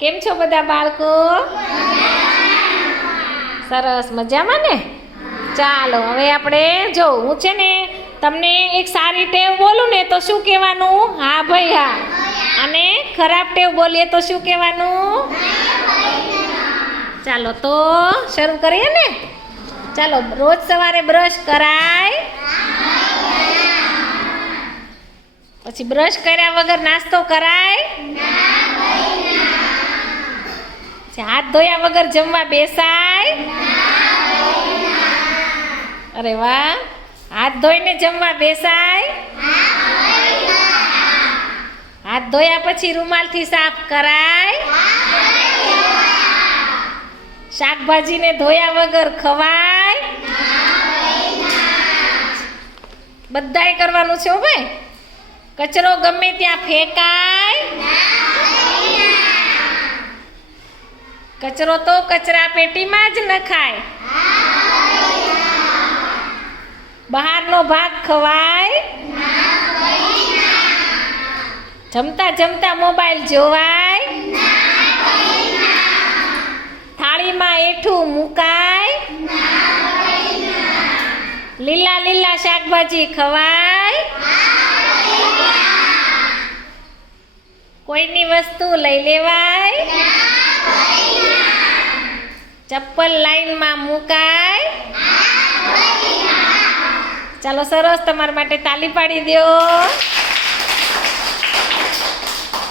કેમ છો બધા બાળકો? સરસ મજામાં ને? ચાલો, હવે આપણે જો, હું છે ને તમને એક સારી ટેવ બોલું ને તો શું કહેવાનું? હા, ભાઈ, હા. અને ખરાબ ટેવ બોલીએ તો શું કહેવાનું? ચાલો, તો શરૂ કરીએ ને? ચાલો, રોજ સવારે બ્રશ કરાય. પછી બ્રશ કર્યા વગર નાસ્તો કરાય. હાથ ધોયા વગર જમવા બેસાય? અરે વાહ. હાથ ધોઈને જમવા બેસાય? હાથ ધોયા પછી રૂમાલથી સાફ કરાય? શાકભાજીને ધોયા વગર ખવાય? બધાય કરવાનું છે ભાઈ. કચરો ગમે ત્યાં ફેંકાય? કચરો તો કચરા પેટીમાં જ નખાય. બહારનો ભાગ ખવાય જમતા જમતા મોબાઈલ જોવાય થાળીમાં એઠું મુકાય લીલા લીલા શાકભાજી ખવાય કોઈની વસ્તુ લઈ લેવાય ચપ્પલ લાઈનમાં મુકાય. ચાલો સરસ તમારા માટે તાલી પાડી દો